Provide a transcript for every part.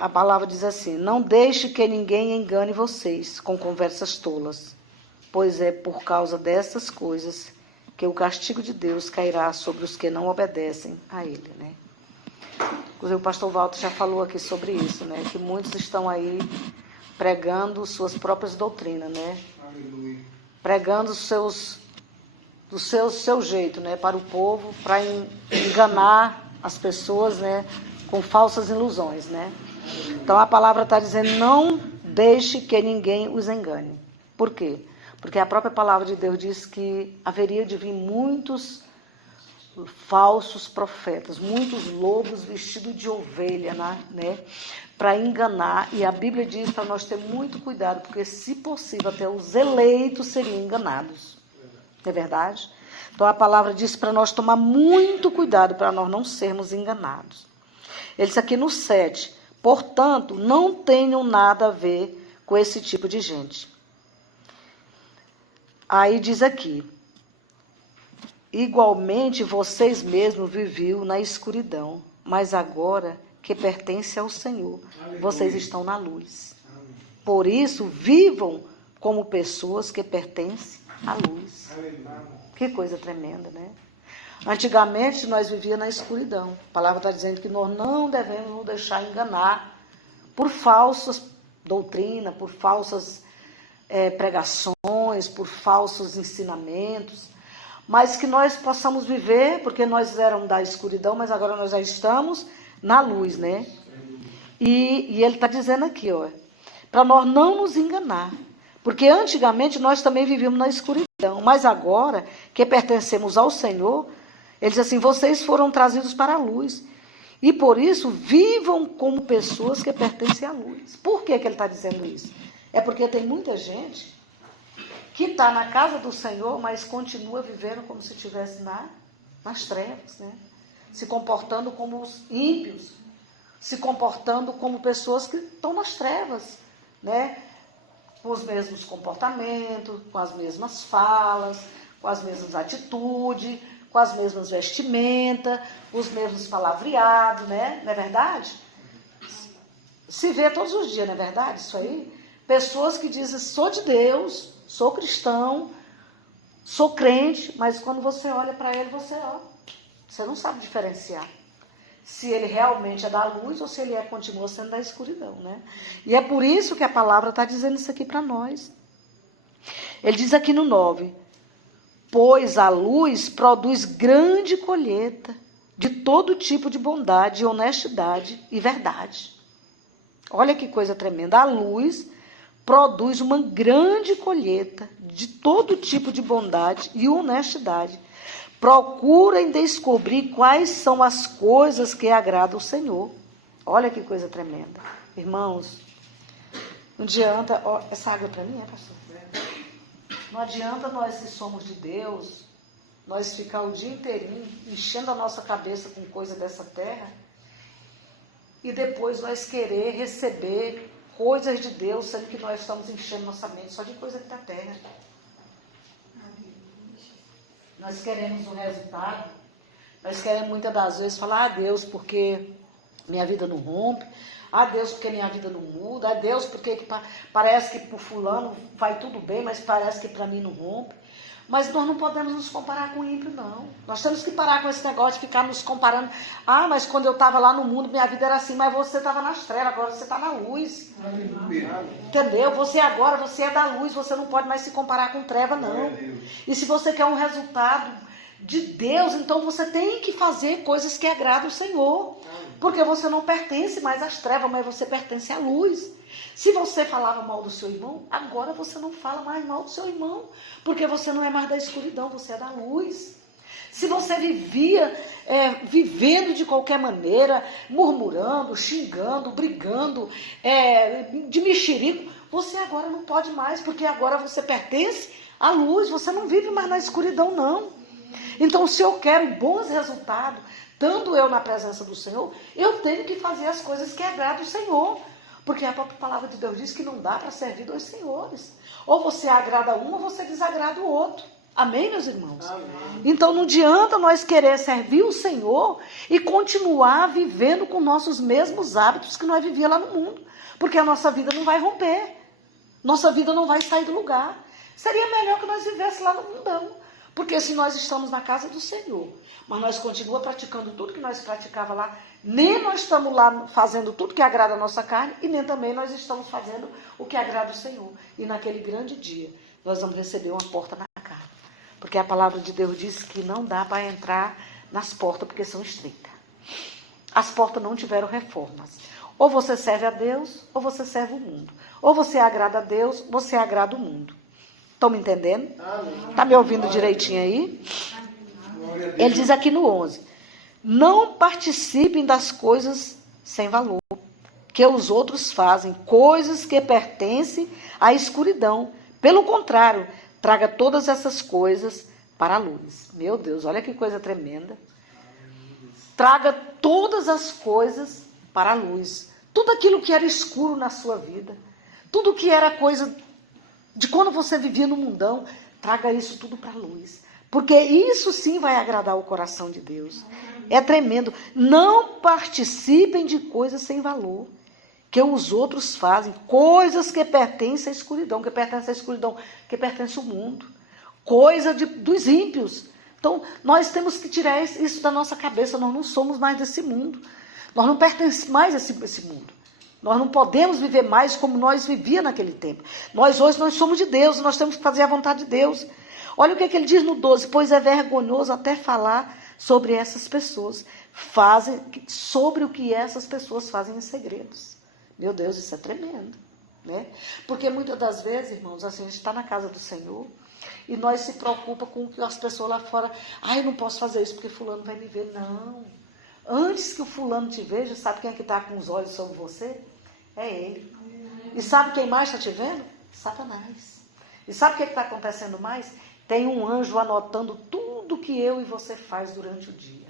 A palavra diz assim: não deixe que ninguém engane vocês com conversas tolas, pois é por causa dessas coisas que o castigo de Deus cairá sobre os que não obedecem a Ele, né? Inclusive o pastor Walter já falou aqui sobre isso, né? Que muitos estão aí pregando suas próprias doutrinas, né? Aleluia. Pregando do seu jeito, né? Para o povo, para enganar as pessoas, né? Com falsas ilusões, né? Então a palavra está dizendo: não deixe que ninguém os engane. Por quê? Porque a própria palavra de Deus diz que haveria de vir muitos falsos profetas, muitos lobos vestidos de ovelha, né? Para enganar. E a Bíblia diz para nós ter muito cuidado, porque se possível até os eleitos seriam enganados. Não é verdade? Então a palavra diz para nós tomar muito cuidado para nós não sermos enganados. Ele diz aqui no 7, portanto, não tenham nada a ver com esse tipo de gente. Aí diz aqui: igualmente vocês mesmos viviam na escuridão, mas agora que pertence ao Senhor, vocês estão na luz. Por isso, vivam como pessoas que pertencem à luz. Que coisa tremenda, né? Antigamente nós vivíamos na escuridão. A palavra está dizendo que nós não devemos nos deixar enganar por falsas doutrinas, por falsas pregações, por falsos ensinamentos, mas que nós possamos viver, porque nós éramos da escuridão, mas agora nós já estamos na luz, né? E ele está dizendo aqui, ó, para nós não nos enganar, porque antigamente nós também vivíamos na escuridão, mas agora que pertencemos ao Senhor, ele diz assim: vocês foram trazidos para a luz, e por isso vivam como pessoas que pertencem à luz. Por que ele está dizendo isso? É porque tem muita gente que está na casa do Senhor, mas continua vivendo como se estivesse nas trevas, né? Se comportando como os ímpios, se comportando como pessoas que estão nas trevas, né? Com os mesmos comportamentos, com as mesmas falas, com as mesmas atitudes, com as mesmas vestimentas, os mesmos palavreados, né? Não é verdade? Se vê todos os dias, não é verdade isso aí? Pessoas que dizem: sou de Deus, sou cristão, sou crente, mas quando você olha para ele, você não sabe diferenciar se ele realmente é da luz ou se ele continua sendo da escuridão, né? E é por isso que a palavra está dizendo isso aqui para nós. Ele diz aqui no 9: pois a luz produz grande colheita de todo tipo de bondade, honestidade e verdade. Olha que coisa tremenda. A luz produz uma grande colheita de todo tipo de bondade e honestidade. Procurem descobrir quais são as coisas que agradam o Senhor. Olha que coisa tremenda. Irmãos, não adianta... Ó, essa água é para mim, pastor? Não adianta nós, se somos de Deus, nós ficar o dia inteirinho enchendo a nossa cabeça com coisa dessa terra e depois nós querer receber coisas de Deus, sendo que nós estamos enchendo nossa mente só de coisa da terra. Nós queremos um resultado, nós queremos muitas das vezes falar: Deus, porque minha vida não rompe, Deus, porque minha vida não muda, Deus, porque parece que para o fulano vai tudo bem, mas parece que para mim não rompe. Mas nós não podemos nos comparar com o ímpio, não. Nós temos que parar com esse negócio de ficar nos comparando. Mas quando eu estava lá no mundo, minha vida era assim, mas você estava nas trevas, agora você está na luz. Entendeu? Você é da luz, você não pode mais se comparar com treva, não. E se você quer um resultado de Deus, então você tem que fazer coisas que agradam o Senhor. Porque você não pertence mais às trevas, mas você pertence à luz. Se você falava mal do seu irmão, agora você não fala mais mal do seu irmão, porque você não é mais da escuridão, você é da luz. Se você vivia vivendo de qualquer maneira, murmurando, xingando, brigando, de mexerico, você agora não pode mais, porque agora você pertence à luz, você não vive mais na escuridão, não. Então, se eu quero bons resultados, estando eu na presença do Senhor, eu tenho que fazer as coisas que agradam o Senhor. Porque a própria palavra de Deus diz que não dá para servir dois senhores. Ou você agrada um ou você desagrada o outro. Amém, meus irmãos? Amém. Então não adianta nós querer servir o Senhor e continuar vivendo com nossos mesmos hábitos que nós vivíamos lá no mundo. Porque a nossa vida não vai romper. Nossa vida não vai sair do lugar. Seria melhor que nós vivêssemos lá no mundão. Porque se nós estamos na casa do Senhor, mas nós continuamos praticando tudo que nós praticava lá, nem nós estamos lá fazendo tudo que agrada a nossa carne, e nem também nós estamos fazendo o que agrada o Senhor. E naquele grande dia, nós vamos receber uma porta na cara. Porque a palavra de Deus diz que não dá para entrar nas portas, porque são estreitas. As portas não tiveram reformas. Ou você serve a Deus, ou você serve o mundo. Ou você agrada a Deus, ou você agrada o mundo. Estão me entendendo? Está me ouvindo direitinho aí? Ele diz aqui no 11. Não participem das coisas sem valor, que os outros fazem, coisas que pertencem à escuridão. Pelo contrário, traga todas essas coisas para a luz. Meu Deus, olha que coisa tremenda. Traga todas as coisas para a luz. Tudo aquilo que era escuro na sua vida. Tudo que era coisa de quando você vivia no mundão. Traga isso tudo para a luz. Porque isso sim vai agradar o coração de Deus. É tremendo. Não participem de coisas sem valor, que os outros fazem, coisas que pertencem à escuridão, que pertence ao mundo, dos ímpios. Então, nós temos que tirar isso da nossa cabeça. Nós não somos mais desse mundo. Nós não pertencemos mais a esse mundo. Nós não podemos viver mais como nós vivíamos naquele tempo. Hoje nós somos de Deus, nós temos que fazer a vontade de Deus. Olha o que ele diz no 12. Pois é vergonhoso até falar sobre essas pessoas. Sobre o que essas pessoas fazem em segredos. Meu Deus, isso é tremendo, né? Porque muitas das vezes, irmãos, assim, a gente está na casa do Senhor e nós se preocupa com o que as pessoas lá fora, eu não posso fazer isso porque fulano vai me ver. Não. Antes que o fulano te veja, sabe quem é que está com os olhos sobre você? É ele. E sabe quem mais está te vendo? Satanás. E sabe o que está acontecendo mais? Tem um anjo anotando tudo que eu e você faz durante o dia.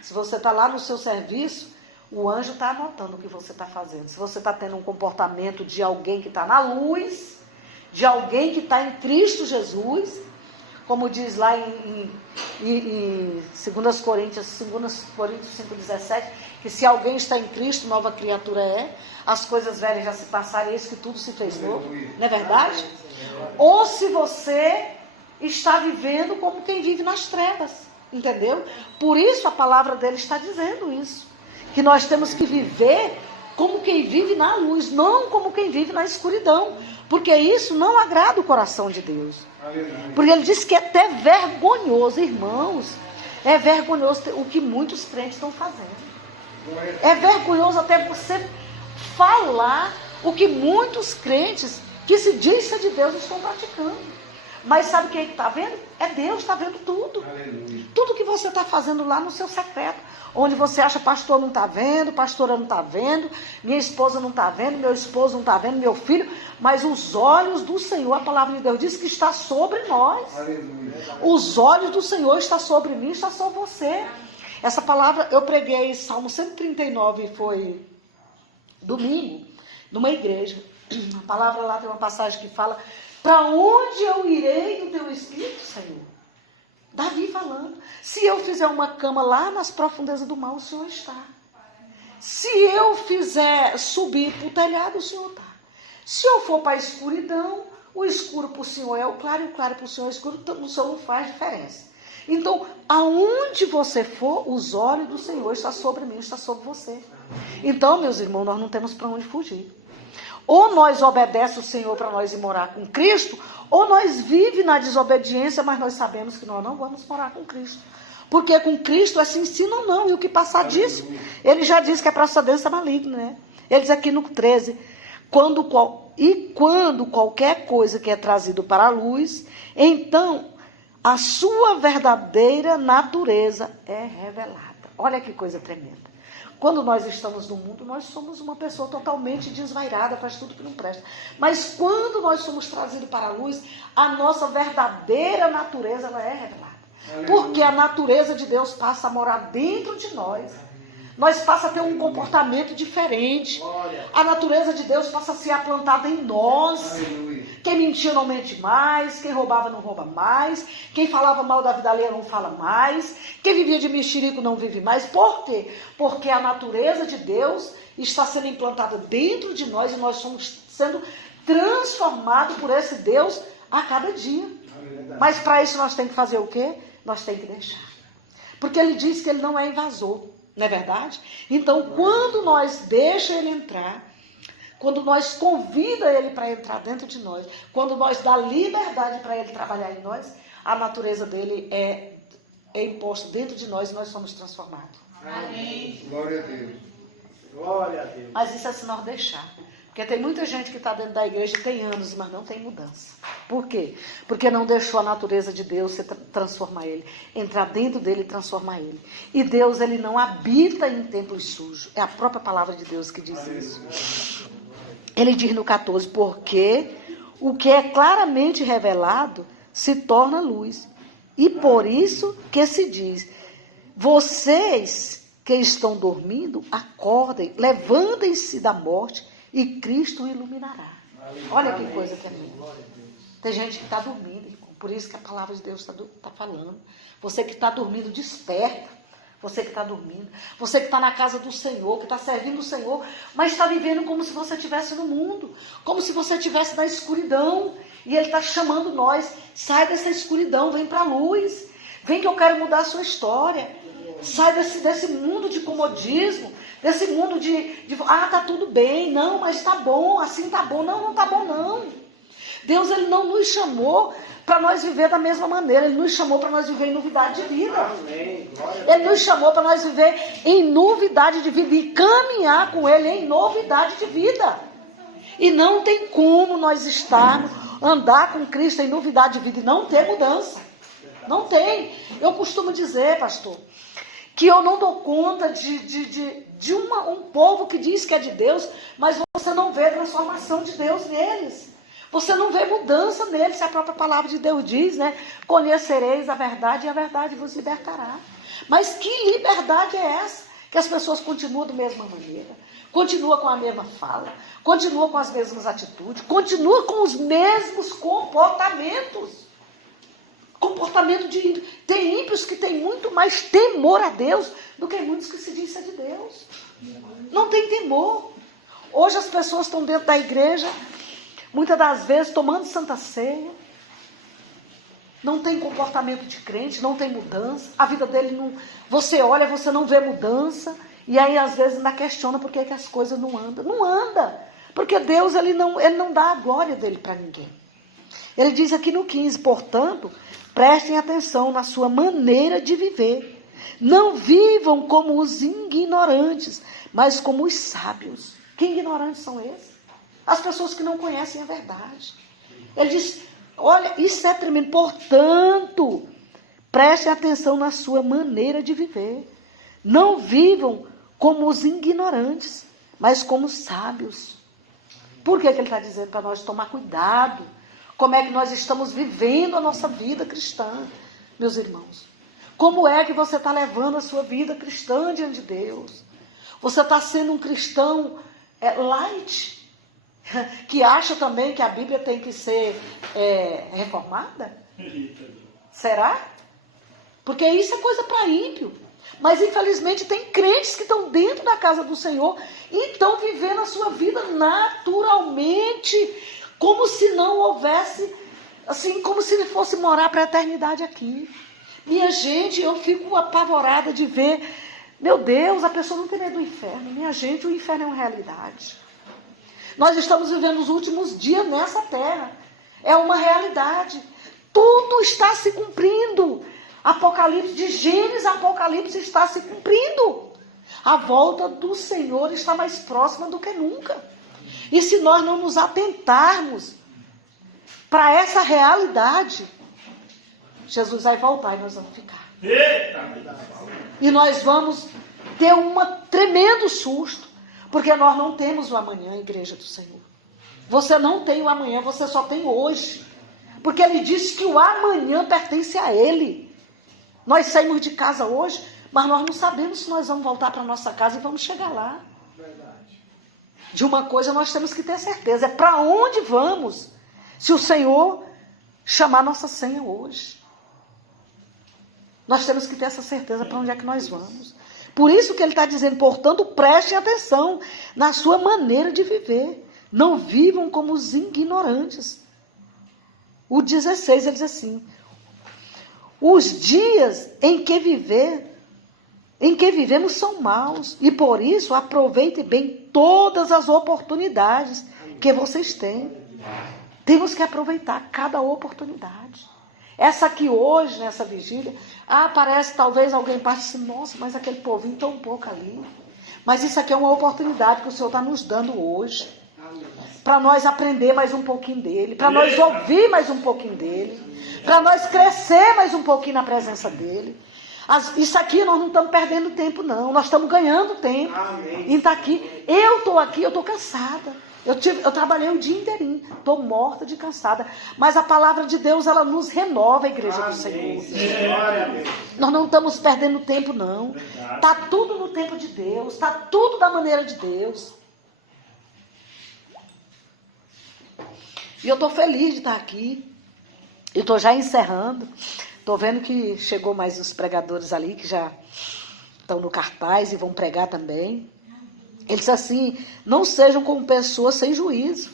Se você está lá no seu serviço, o anjo está anotando o que você está fazendo. Se você está tendo um comportamento de alguém que está na luz, de alguém que está em Cristo Jesus, como diz lá em 2 Coríntios 5,17, que se alguém está em Cristo, nova criatura é, as coisas velhas já se passaram, eis que tudo se fez novo. Não é verdade? Ou se você está vivendo como quem vive nas trevas, entendeu? Por isso a palavra dele está dizendo isso. Que nós temos que viver como quem vive na luz, não como quem vive na escuridão. Porque isso não agrada o coração de Deus. Porque ele diz que é até vergonhoso, irmãos. É vergonhoso o que muitos crentes estão fazendo. É vergonhoso até você falar o que muitos crentes que se diz ser de Deus estão praticando. Mas sabe quem está vendo? É Deus, está vendo tudo. Aleluia. Tudo que você está fazendo lá no seu secreto. Onde você acha, pastor não está vendo, pastora não está vendo, minha esposa não está vendo, meu esposo não está vendo, meu filho. Mas os olhos do Senhor, a palavra de Deus diz que está sobre nós. Aleluia. Os olhos do Senhor estão sobre mim, está sobre você. Essa palavra eu preguei Salmo 139, foi domingo, numa igreja. A palavra lá tem uma passagem que fala: para onde eu irei do teu espírito, Senhor? Davi falando. Se eu fizer uma cama lá nas profundezas do mar, o Senhor está. Se eu fizer subir para o telhado, o Senhor está. Se eu for para a escuridão, o escuro para o Senhor é o claro, e o claro para o Senhor é o escuro, então o Senhor não faz diferença. Então, aonde você for, os olhos do Senhor estão sobre mim, estão sobre você. Então, meus irmãos, nós não temos para onde fugir. Ou nós obedecemos o Senhor para nós ir morar com Cristo, ou nós vivemos na desobediência, mas nós sabemos que nós não vamos morar com Cristo. Porque com Cristo é se ensina ou não, e o que passar disso, ele já diz que é procedência maligna, né? Ele diz aqui no 13, quando qualquer coisa que é trazido para a luz, então a sua verdadeira natureza é revelada. Olha que coisa tremenda. Quando nós estamos no mundo, nós somos uma pessoa totalmente desvairada, faz tudo que não presta. Mas quando nós somos trazidos para a luz, a nossa verdadeira natureza ela é revelada. Porque a natureza de Deus passa a morar dentro de nós. nós passamos a ter um comportamento diferente. A natureza de Deus passa a ser plantada em nós. Quem mentia não mente mais, quem roubava não rouba mais, quem falava mal da vida alheia não fala mais, quem vivia de mexerico não vive mais. Por quê? Porque a natureza de Deus está sendo implantada dentro de nós e nós somos sendo transformados por esse Deus a cada dia. Mas para isso nós temos que fazer o quê? Nós temos que deixar. Porque ele diz que ele não é invasor, não é verdade? Então, quando nós deixamos ele entrar, quando nós convida ele para entrar dentro de nós, quando nós dá liberdade para ele trabalhar em nós, a natureza dele é imposta dentro de nós e nós somos transformados. Amém. Glória a Deus. Glória a Deus. Mas isso é se nós deixar. Porque tem muita gente que está dentro da igreja e tem anos, mas não tem mudança. Por quê? Porque não deixou a natureza de Deus se transformar ele. Entrar dentro dele e transformar ele. E Deus, ele não habita em templos sujos. É a própria palavra de Deus que diz isso. Ele diz no 14, porque o que é claramente revelado se torna luz. E por isso que se diz, vocês que estão dormindo, acordem, levantem-se da morte e Cristo o iluminará. Olha que coisa que é linda. Tem gente que está dormindo, irmão. Por isso que a palavra de Deus está falando. Você que está dormindo, desperta. Você que está dormindo. Você que está na casa do Senhor, que está servindo o Senhor, mas está vivendo como se você estivesse no mundo. Como se você estivesse na escuridão. E Ele está chamando nós. Sai dessa escuridão, vem para a luz. Vem que eu quero mudar a sua história. Sai desse mundo de comodismo. Desse mundo tá tudo bem, não, mas tá bom, assim tá bom. Não tá bom não. Deus, ele não nos chamou para nós viver da mesma maneira. Ele nos chamou para nós viver em novidade de vida. Ele nos chamou para nós viver em novidade de vida e caminhar com Ele em novidade de vida. E não tem como nós andar com Cristo em novidade de vida e não ter mudança. Não tem. Eu costumo dizer, pastor, que eu não dou conta de um povo que diz que é de Deus, mas você não vê a transformação de Deus neles. Você não vê mudança neles, se a própria palavra de Deus diz, né? Conhecereis a verdade e a verdade vos libertará. Mas que liberdade é essa? Que as pessoas continuam da mesma maneira, continuam com a mesma fala, continuam com as mesmas atitudes, continuam com os mesmos comportamentos. Comportamento de ímpio. Tem ímpios que têm muito mais temor a Deus do que muitos que se dizem ser de Deus. Não tem temor. Hoje as pessoas estão dentro da igreja, muitas das vezes tomando santa ceia. Não tem comportamento de crente, não tem mudança. A vida dele não... Você olha, você não vê mudança. E aí às vezes ainda questiona por que as coisas não andam. Não anda. Porque Deus ele não dá a glória dele para ninguém. Ele diz aqui no 15, portanto, prestem atenção na sua maneira de viver. Não vivam como os ignorantes, mas como os sábios. Que ignorantes são esses? As pessoas que não conhecem a verdade. Ele diz, olha, isso é tremendo. Portanto, prestem atenção na sua maneira de viver. Não vivam como os ignorantes, mas como os sábios. Por que ele está dizendo para nós tomar cuidado? Como é que nós estamos vivendo a nossa vida cristã, meus irmãos? Como é que você está levando a sua vida cristã diante de Deus? Você está sendo um cristão light, que acha também que a Bíblia tem que ser reformada? Será? Porque isso é coisa para ímpio. Mas infelizmente tem crentes que estão dentro da casa do Senhor e estão vivendo a sua vida naturalmente, como se não houvesse, assim, como se ele fosse morar para a eternidade aqui. Minha gente, eu fico apavorada de ver, meu Deus, a pessoa não tem medo do inferno. Minha gente, o inferno é uma realidade. Nós estamos vivendo os últimos dias nessa terra. É uma realidade. Tudo está se cumprindo. Apocalipse, de Gênesis a Apocalipse está se cumprindo. A volta do Senhor está mais próxima do que nunca. E se nós não nos atentarmos para essa realidade, Jesus vai voltar e nós vamos ficar. E nós vamos ter um tremendo susto, porque nós não temos o amanhã, igreja do Senhor. Você não tem o amanhã, você só tem hoje. Porque ele disse que o amanhã pertence a Ele. Nós saímos de casa hoje, Mas nós não sabemos se nós vamos voltar para nossa casa e vamos chegar lá. Verdade. De uma coisa nós temos que ter certeza, é para onde vamos, se o Senhor chamar nossa senha hoje. Nós temos que ter essa certeza para onde é que nós vamos. Por isso que ele está dizendo, portanto, prestem atenção na sua maneira de viver. Não vivam como os ignorantes. O 16, ele diz assim, os dias em que vivemos são maus, e por isso aproveitem bem todas as oportunidades que vocês têm. Temos que aproveitar cada oportunidade. Essa aqui hoje, nessa vigília, parece talvez alguém passe assim, nossa, mas aquele povinho está um pouco ali. Mas isso aqui é uma oportunidade que o Senhor está nos dando hoje, para nós aprender mais um pouquinho dele, para nós ouvir mais um pouquinho dele, para nós crescer mais um pouquinho na presença dele. Isso aqui nós não estamos perdendo tempo, não. Nós estamos ganhando tempo. Amém. Em estar aqui. Eu estou aqui, eu estou cansada. Eu trabalhei o dia inteirinho. Estou morta de cansada. Mas a palavra de Deus, ela nos renova, a igreja do Senhor. Nós não estamos perdendo tempo, não. Está tudo no tempo de Deus. Está tudo da maneira de Deus. E eu estou feliz de estar aqui. Eu estou já encerrando. Estou vendo que chegou mais uns pregadores ali, que já estão no cartaz e vão pregar também. Ele diz assim, não sejam como pessoas sem juízo,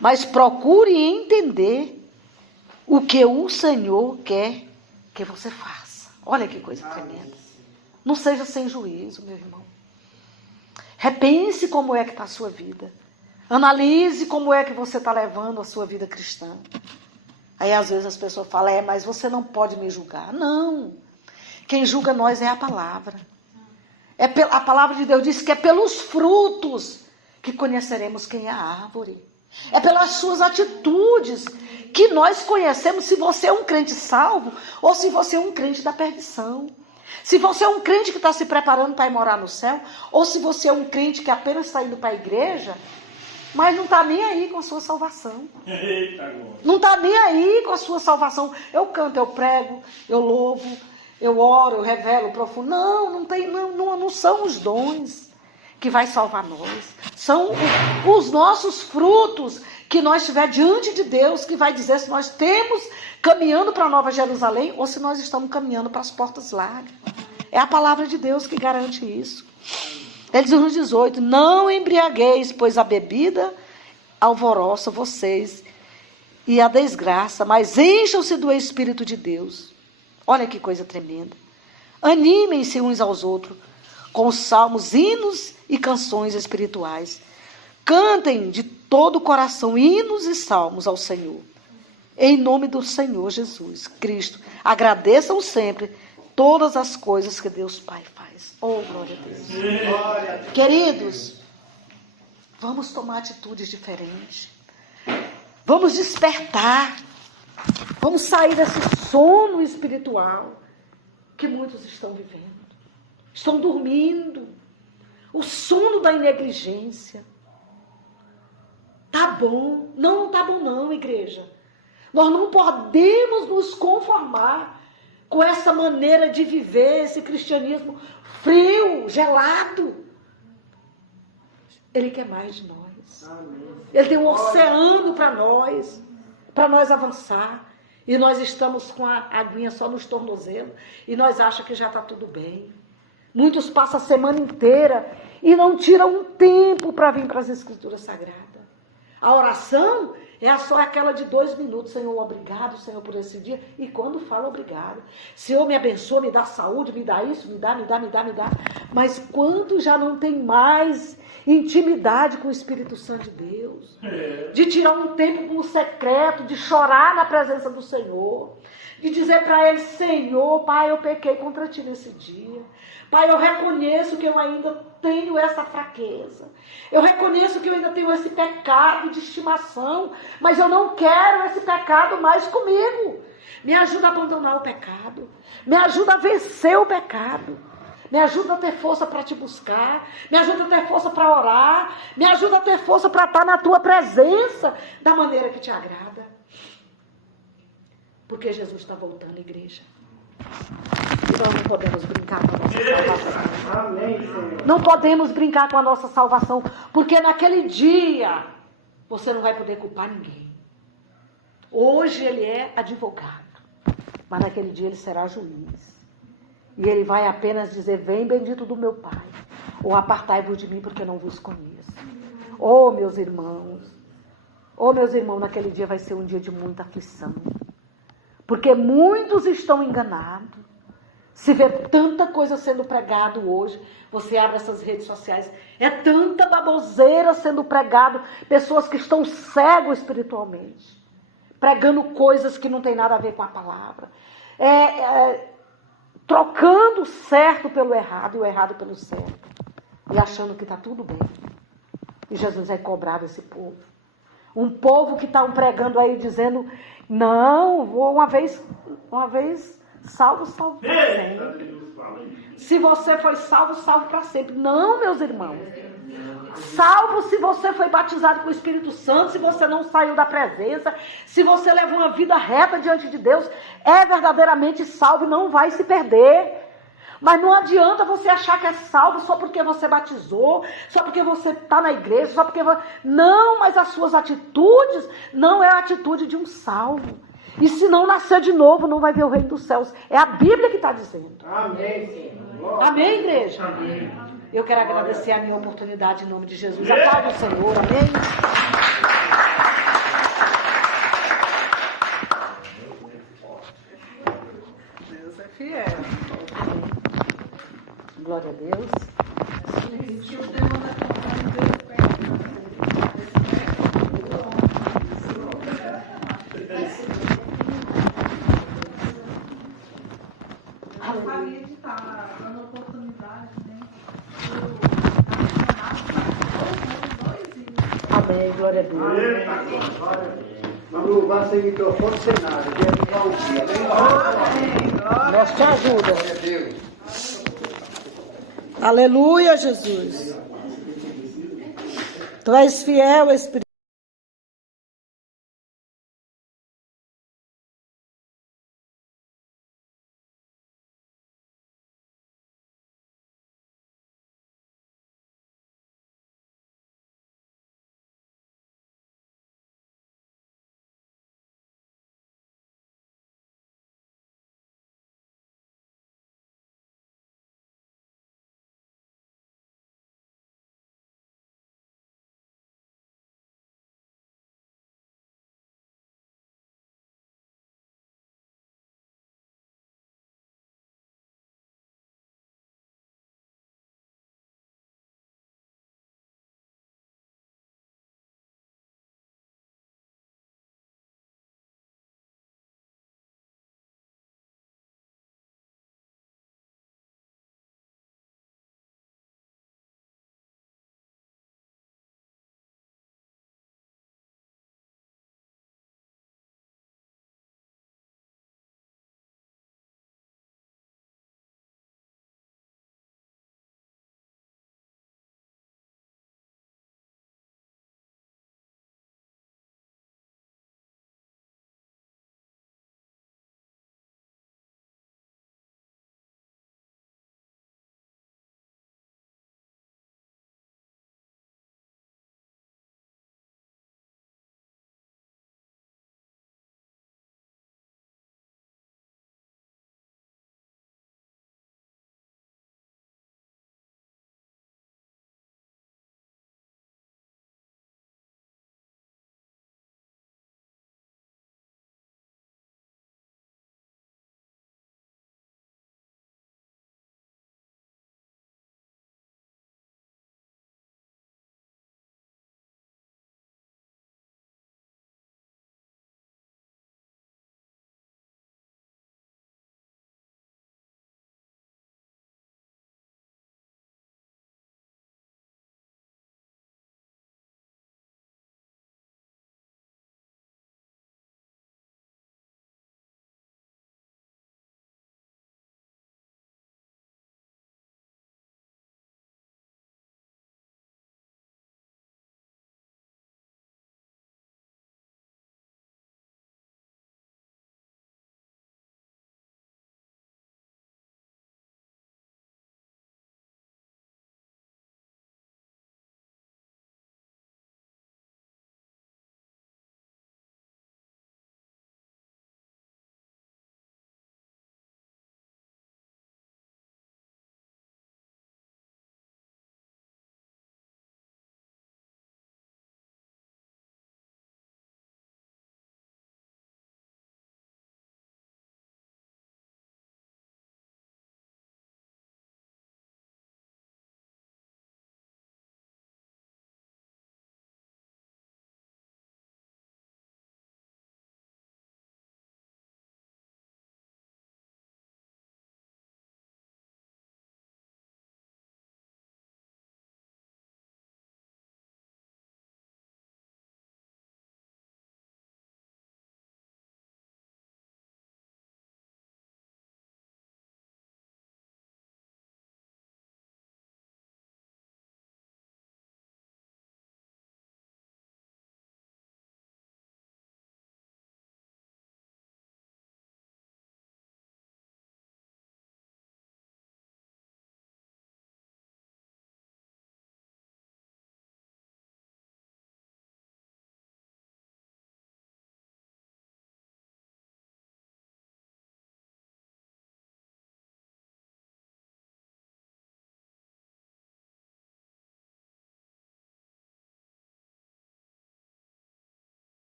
mas procurem entender o que o Senhor quer que você faça. Olha que coisa tremenda. Não seja sem juízo, meu irmão. Repense como é que está a sua vida. Analise como é que você está levando a sua vida cristã. Aí às vezes as pessoas falam, mas você não pode me julgar. Não. Quem julga nós é a palavra. A palavra de Deus diz que é pelos frutos que conheceremos quem é a árvore. É pelas suas atitudes que nós conhecemos se você é um crente salvo ou se você é um crente da perdição. Se você é um crente que está se preparando para ir morar no céu ou se você é um crente que apenas está indo para a igreja, mas não está nem aí com a sua salvação. Não está nem aí com a sua salvação. Eu canto, eu prego, eu louvo, eu oro, eu revelo profundo. Não são os dons que vai salvar nós. São os nossos frutos que nós tiver diante de Deus, que vai dizer se nós temos caminhando para a Nova Jerusalém ou se nós estamos caminhando para as portas largas. É a palavra de Deus que garante isso. Ele diz no 18, não embriagueis, pois a bebida alvoroça vocês e a desgraça, mas encham-se do Espírito de Deus. Olha que coisa tremenda. Animem-se uns aos outros com salmos, hinos e canções espirituais. Cantem de todo o coração hinos e salmos ao Senhor. Em nome do Senhor Jesus Cristo. Agradeçam sempre todas as coisas que Deus Pai faz. Oh, glória a Deus. Glória a Deus. Queridos, vamos tomar atitudes diferentes. Vamos despertar. Vamos sair desse sono espiritual que muitos estão vivendo. Estão dormindo. O sono da negligência. Tá bom. Não tá bom não, igreja. Nós não podemos nos conformar com essa maneira de viver, esse cristianismo frio, gelado. Ele quer mais de nós. Ele tem um oceano para nós avançar. E nós estamos com a aguinha só nos tornozelos e nós achamos que já está tudo bem. Muitos passam a semana inteira e não tiram um tempo para vir para as Escrituras Sagradas. A oração é só aquela de 2 minutos. Senhor, obrigado, Senhor, por esse dia. E quando fala obrigado, Senhor, me abençoa, me dá saúde, me dá isso, me dá. Mas quando já não tem mais intimidade com o Espírito Santo de Deus, de tirar um tempo no secreto, de chorar na presença do Senhor, de dizer para Ele, Senhor, Pai, eu pequei contra Ti nesse dia. Pai, eu reconheço que eu ainda tenho essa fraqueza. Eu reconheço que eu ainda tenho esse pecado de estimação, mas eu não quero esse pecado mais comigo. Me ajuda a abandonar o pecado. Me ajuda a vencer o pecado. Me ajuda a ter força para te buscar. Me ajuda a ter força para orar. Me ajuda a ter força para estar na tua presença da maneira que te agrada. Porque Jesus está voltando, igreja. E nós não podemos brincar com a nossa salvação. Amém, Senhor. Não podemos brincar com a nossa salvação, porque naquele dia você não vai poder culpar ninguém. Hoje ele é advogado, mas naquele dia ele será juiz. E ele vai apenas dizer: vem, bendito do meu Pai, ou apartai-vos de mim, porque não vos conheço. Oh, meus irmãos, naquele dia vai ser um dia de muita aflição, porque muitos estão enganados. Se vê tanta coisa sendo pregado hoje, você abre essas redes sociais, é tanta baboseira sendo pregado, pessoas que estão cegos espiritualmente, pregando coisas que não tem nada a ver com a palavra, trocando o certo pelo errado e o errado pelo certo, e achando que está tudo bem. E Jesus vai cobrar desse povo. Um povo que está pregando aí, dizendo: não, vou uma vez salvo para sempre. Se você foi salvo para sempre. Não, meus irmãos. Salvo se você foi batizado com o Espírito Santo, se você não saiu da presença, se você leva uma vida reta diante de Deus, é verdadeiramente salvo e não vai se perder. Mas não adianta você achar que é salvo só porque você batizou, só porque você está na igreja, só porque... Não, mas as suas atitudes não é a atitude de um salvo. E se não nascer de novo, não vai ver o reino dos céus. É a Bíblia que está dizendo. Amém, Senhor. Amém, igreja? Amém. Eu quero agradecer a minha oportunidade em nome de Jesus. Aplauda o Senhor, amém? Deus é fiel. Glória a Deus. Gostaria de estar dando oportunidade, né? Amém, glória a Deus. Vamos louvar esse microfone sem nada. Deus nos dá o dia. Nós te ajuda. Glória a Deus. Aleluia, Jesus. Tu és fiel, Espírito.